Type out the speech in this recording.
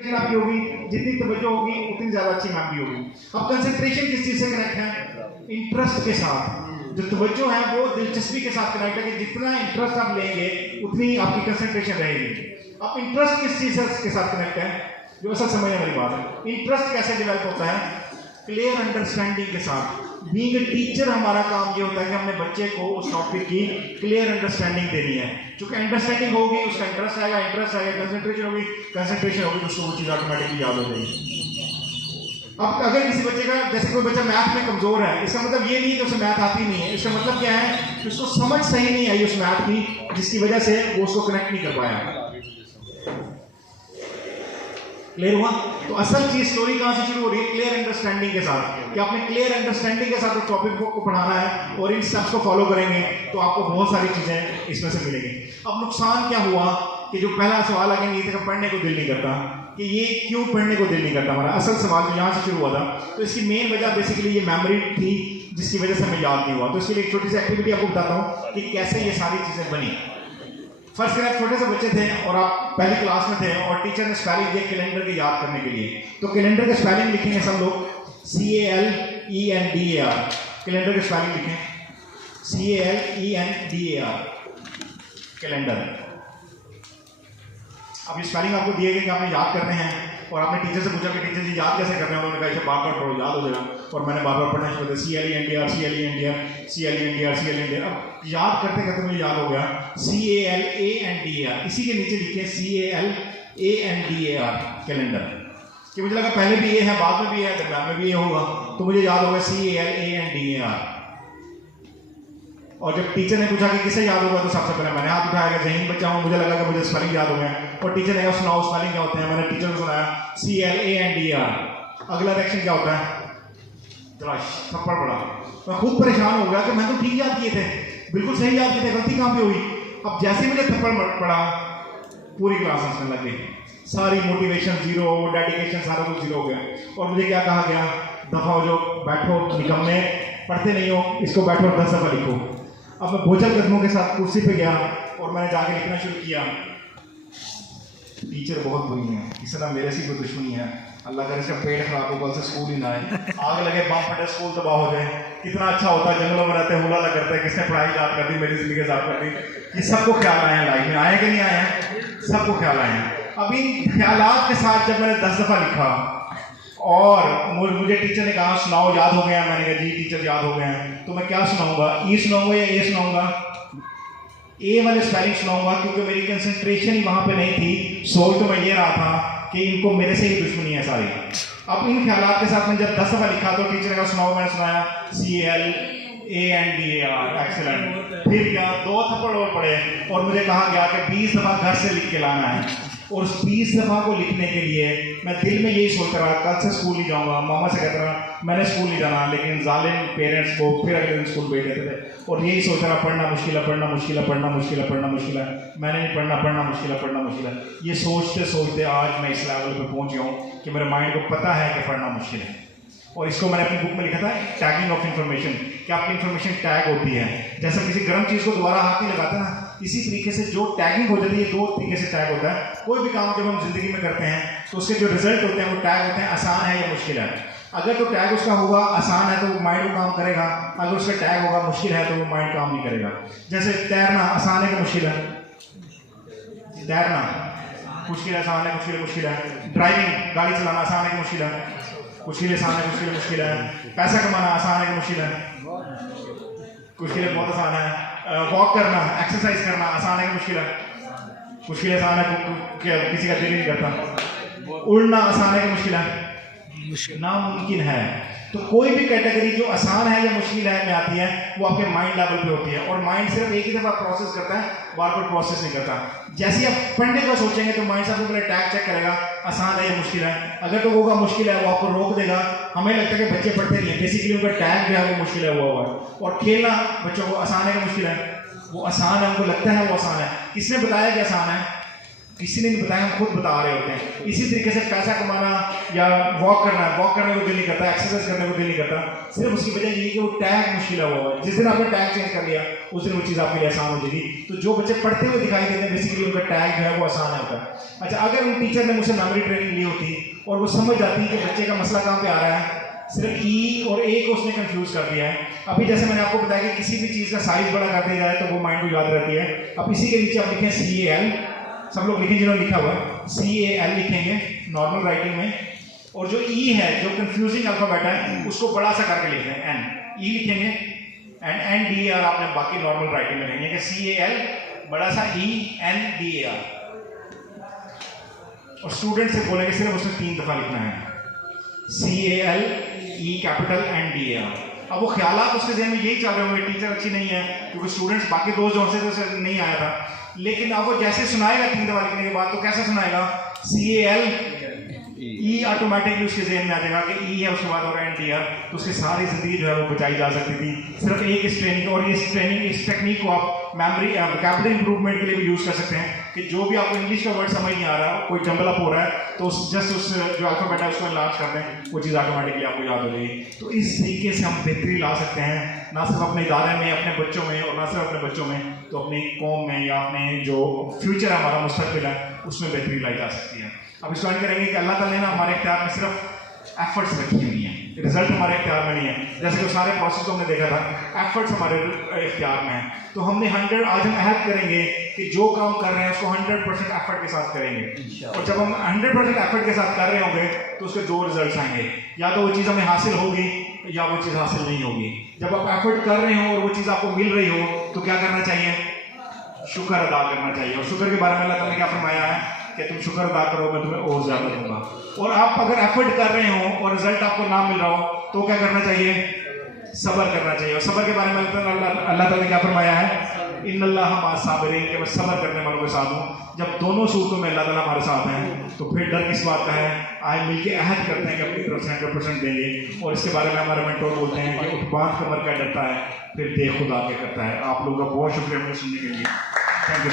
आपकी होगी, जितनी तवज्जो होगी उतनी ज़्यादा अच्छी मेमोरी होगी। अब कंसंट्रेशन किस चीज़ से कनेक्ट है? इंटरेस्ट के साथ। जो तवज्जो है वो दिलचस्पी के साथ कनेक्ट है कि जितना इंटरेस्ट आप लेंगे उतनी आपकी कंसंट्रेशन रहेगी। अब इंटरेस्ट किस चीज़ के साथ कनेक्ट है, जो असल समझने वाली बात है। इंटरेस्ट कैसे डेवलप होता है? क्लियर अंडरस्टैंडिंग के साथ। बीइंग ए टीचर हमारा काम ये होता है कि हमने बच्चे को उस टॉपिक की क्लियर अंडरस्टैंडिंग देनी है। चूंकि अंडरस्टैंडिंग होगी उसका इंटरेस्ट आएगा, कंसंट्रेशन होगी तो उसको वो चीज़ ऑटोमेटिकली याद हो जाएगी। अब अगर किसी बच्चे का, जैसे कोई बच्चा मैथ में कमजोर है, इसका मतलब ये नहीं कि उसे मैथ आती नहीं है। इसका मतलब क्या है कि उसको समझ सही नहीं आई उस मैथ की, जिसकी वजह से वो उसको कनेक्ट नहीं कर पाया। क्लियर हुआ? तो असल चीज स्टोरी कहां से शुरू हो रही है? क्लियर अंडरस्टैंडिंग के साथ। कि आपने क्लियर अंडरस्टैंडिंग के साथ उस टॉपिक को पढ़ाना है और इन स्टेप्स को फॉलो करेंगे तो आपको बहुत सारी चीजें इसमें से मिलेंगी। अब नुकसान क्या हुआ कि जो पहला सवाल आगे ये था, पढ़ने को दिल नहीं करता, कि ये क्यों पढ़ने को दिल नहीं करता। हमारा असल सवाल जो यहाँ से शुरू हुआ था, तो इसकी मेन वजह बेसिकली ये मेमोरी थी जिसकी वजह से हमें याद नहीं हुआ। तो इसके लिए एक छोटी सी एक्टिविटी आपको बताता हूँ कि कैसे ये सारी चीजें बनी। फर्स्ट क्लास छोटे से बच्चे थे और आप पहली क्लास में थे और टीचर ने स्पेलिंग दिया कैलेंडर के याद करने के लिए। तो कैलेंडर के स्पेलिंग लिखेंगे सब लोग, CALENDAR। कैलेंडर के स्पेलिंग लिखें CALENDAR, कैलेंडर। अब ये स्पेलिंग आपको दिए गए कि आपने याद करने हैं और आपने टीचर से पूछा कि टीचर जी याद कैसे करने हैं। उन्होंने कहा इसे बार बार पढ़ो, याद हो जाएगा। और मैंने बार बार पढ़ना शुरू किया, CALENDAR। अब याद करते करते मुझे याद हो गया CALANDAR। इसी के नीचे लिखे CALANDAR, कैलेंडर। कि मुझे लगा पहले भी ये है, बाद में भी है, दरम्यान में भी ये होगा, तो मुझे याद होगा CALANDAR। और जब टीचर ने पूछा कि किसे याद होगा, तो सबसे पहले मैंने हाथ उठाया कि जहीन बच्चा हूँ, मुझे लगा कि मुझे स्पेलिंग याद हो गया। और टीचर ने कहा सुनाओ स्पेलिंग क्या होते हैं। मैंने टीचर को सुनाया CLANDR। अगला रिएक्शन क्या होता है? थप्पड़ पड़ा। मैं खुद परेशान हो गया कि मैं तो ठीक याद किए थे, बिल्कुल सही याद किए थे, गलती कहाँ पे हुई। अब जैसे मुझे थप्पड़ पड़ा पूरी क्लास हंसने लग गई, सारी मोटिवेशन जीरो, डेडिकेशन सारा कुछ जीरो हो गया। और मुझे क्या कहा गया? दफा हो जो, बैठो निकम्मे, पढ़ते नहीं हो, इसको बैठो 10 दफा लिखो। अब मैं बोझल कदमों के साथ कुर्सी पे गया और मैंने जाके लिखना शुरू किया। टीचर बहुत बुरी है, इस तरह मेरे से कोई दुश्मनी है, अल्लाह करे इसका पेट खराब हो, कल से स्कूल ही ना आए, आग लगे, बम फटे, स्कूल तबाह हो जाए। कितना अच्छा होता है, जंगलों में रहते हुला लग करते हैं, किसने पढ़ाई याद कर दी, मेरी जिंदगी याद कर दी। ये सबको ख्याल आए हैं, लाइफ में आए कि नहीं आए हैं? सबको ख्याल आए हैं। अभी ख्यालात के साथ जब मैंने 10 दफा लिखा और मुझे टीचर ने कहा सुनाओ याद हो गया, मैंने कहा जी टीचर याद हो गए हैं। तो मैं क्या सुनाऊंगा? ई सुनाऊंगा या ए सुनाऊंगा? ए वाले स्पेलिंग सुनाऊंगा, क्योंकि मेरी कंसंट्रेशन ही वहां पे नहीं थी। सोच तो मैं ये रहा था कि इनको मेरे से ही दुश्मनी है सारी। अब इन ख्यालात के साथ मैंने जब 10 दफा लिखा तो टीचर ने कहा सुनाओ, मैंने सुनाया CALANDAR, एक्सीलेंट। फिर क्या 2 थप्पड़ और पड़े और मुझे कहा गया कि 20 दफा घर से लिख के लाना है। और उस 20 दफा को लिखने के लिए मैं दिल में यही सोच रहा, कल से स्कूल नहीं जाऊंगा। मामा से कहता रहा मैंने स्कूल नहीं जाना, लेकिन जालिम पेरेंट्स को फिर अगले दिन स्कूल भेज देते थे। और यही सोच रहा, पढ़ना मुश्किल है, पढ़ना मुश्किल है, पढ़ना मुश्किल है, पढ़ना मुश्किल है, मैंने नहीं पढ़ना, पढ़ना मुश्किल है, पढ़ना मुश्किल है। ये सोचते सोचते आज मैं इस लेवल पर पहुंच गया हूँ कि मेरे माइंड को पता है कि पढ़ना मुश्किल है। और इसको मैंने अपनी बुक में लिखा था, टैगिंग ऑफ इन्फॉर्मेशन, कि आपकी इन्फॉर्मेशन टैग होती है। जैसे किसी गर्म चीज़ को दोबारा हाथ नहीं लगाता ना, इसी तरीके से जो टैगिंग हो जाती है, 2 तरीके से टैग होता है। कोई भी काम जब हम जिंदगी में करते हैं तो उसके जो रिजल्ट होते हैं वो टैग होते हैं, आसान है या मुश्किल है। अगर तो टैग उसका होगा आसान है तो वो माइंड वो काम करेगा, अगर उसका टैग होगा मुश्किल है तो वो माइंड काम नहीं करेगा। जैसे तैरना आसान है कि मुश्किल है? तैरना मुश्किल है, आसान है, मुश्किल है। ड्राइविंग, गाड़ी चलाना आसान है कि मुश्किल है? मुश्किल आसान है, मुश्किल है। पैसा कमाना आसान है कि मुश्किल है? मुश्किल है, बहुत आसान है। वॉक करना, एक्सरसाइज करना आसान है कि मुश्किल है? मुश्किल आसान है, किसी का दिल नहीं करता। उड़ना आसान है कि मुश्किल है? नामुमकिन है। तो कोई भी कैटेगरी जो आसान है या मुश्किल है में आती है वो आपके माइंड लेवल पे होती है। और माइंड सिर्फ एक ही दफ़ा प्रोसेस करता है, बार बार प्रोसेस नहीं करता। जैसे आप पढ़ने का सोचेंगे तो माइंड सबसे पहले टैग चेक करेगा, आसान है या मुश्किल है। अगर तो होगा मुश्किल है, वो आपको रोक देगा। हमें लगता है कि बच्चे पढ़ते नहीं है, बेसिकली उनका टैग जो है वो मुश्किल है हुआ है। और खेलना बच्चों को आसान है कि मुश्किल है? वो आसान है, उनको लगता है वो आसान है। किसने बताया कि आसान है? किसी ने नहीं बताया, हम खुद बता रहे होते हैं। इसी तरीके से पैसा कमाना या वॉक करने को दिल नहीं करता, एक्सरसाइज करने को दिल नहीं करता, सिर्फ उसकी वजह यही कि वो टैग मुश्किल है। वो जिस दिन आपने टैग चेंज कर लिया उस दिन वो चीज़ आपके लिए आसान हो जाएगी। तो जो बच्चे पढ़ते हुए दिखाई देते हैं बेसिकली उनका टैग जो है वो आसान होता है। अच्छा, अगर उन टीचर ने मुझसे मेमोरी ट्रेनिंग ली होती और वो समझ जाती कि बच्चे का मसला कहाँ पे आ रहा है, सिर्फ ई और ए को उसने कंफ्यूज कर दिया है। अभी जैसे मैंने आपको बताया कि किसी भी चीज़ का साइज बड़ा करते जाए तो वो माइंड को याद रहती है। अब इसी के नीचे आप लिखें CAL, सब लोग लिखें जिन्होंने लिखा हुआ है, CAL लिखेंगे नॉर्मल राइटिंग में, और जो ई है जो कंफ्यूजिंग अल्फाबेट है उसको बड़ा सा करके लिख दें, N ई लिखेंगे, एंड NDAR आपने बाकी नॉर्मल राइटिंग में लिखेंगे, CAL बड़ा सा E NDAR, और स्टूडेंट से बोलेंगे सिर्फ उसने 3 दफ़ा लिखना है, CAL E कैपिटल NDAR। अब वो ख्यालात उसके जहन में यही चल रहे होंगे, टीचर अच्छी नहीं है क्योंकि स्टूडेंट्स बाकी दोस्त जो से तो नहीं आया था, लेकिन अब वो जैसे सुनाएगा 3 दफ़ा लिखने के बाद तो कैसा सुनाएगा, CAL E ऑटोमेटिकली उसके जहन में आ जाएगा कि E है, उसके बाद और NDAR, तो उसकी सारी ज़िंदगी जो है वो बचाई जा सकती थी सिर्फ एक इस ट्रेनिंग। और इस टेक्निक को आप मेमोरी वोकैबुलरी इंप्रूवमेंट के लिए भी यूज़ कर सकते हैं कि जो भी आपको इंग्लिश का वर्ड समझ नहीं आ रहा, कोई जंबल अप हो रहा है, तो जस्ट उस जो अल्फाबेट है उसको इलाज कर दें, वो चीज़ ऑटोमेटिकली आपको याद हो जाएगी। तो इस तरीके से हम बेहतरी ला सकते हैं, ना सिर्फ अपने इदारे में, अपने बच्चों में, और ना सिर्फ अपने बच्चों में, तो अपनी कौम में या अपने जो फ्यूचर है हमारा मुस्तकबिल है उसमें बेहतरी लाई जा सकती है। अब इस बात करेंगे कि अल्लाह ताला ने ना हमारे इख्तियार में सिर्फ एफर्ट्स रखी हुई हैं, रिजल्ट हमारे इख्तियार में नहीं है। जैसे कि सारे प्रोसेस को हमने देखा था, एफर्ट्स हमारे इख्तियार में है। तो हमने 100 आज हम अहद करेंगे कि जो काम कर रहे हैं उसको 100% एफर्ट के साथ करेंगे, और जब हम 100% एफर्ट के साथ कर रहे होंगे तो उसके 2 रिजल्ट आएंगे, या तो वो चीज़ हमें हासिल होगी या वो चीज़ हासिल नहीं होगी। जब आप एफर्ट कर रहे हो और वो चीज़ आपको मिल रही हो तो क्या करना चाहिए, शुक्र अदा करना चाहिए। और शुक्र के बारे में अल्लाह ताला ने क्या फरमाया है कि तुम शुक्र अदा करो मैं तुम्हें और ज़्यादा दूंगा। और आप अगर एफर्ट कर रहे हो और रिजल्ट आपको ना मिल रहा हो तो क्या करना चाहिए, सब्र करना चाहिए। और सब्र के बारे में अल्लाह ताला ने क्या फरमाया है, इन्नल्लाह मअ साबिरीन, कि मैं सब्र करने वालों के साथ हूँ। जब दोनों सूरतों में अल्लाह ताला हमारे साथ हैं तो फिर डर किस बात का है। आए मिलके अहद करते हैं कि अपनी तरफ से 100% देंगे। और इसके बारे में हमारे मेंटोर बोलते हैं कि उठबात कमर का डरता है फिर देख खुदा के करता है। आप लोगों का बहुत शुक्रिया मुझे सुनने के लिए, थैंक यू।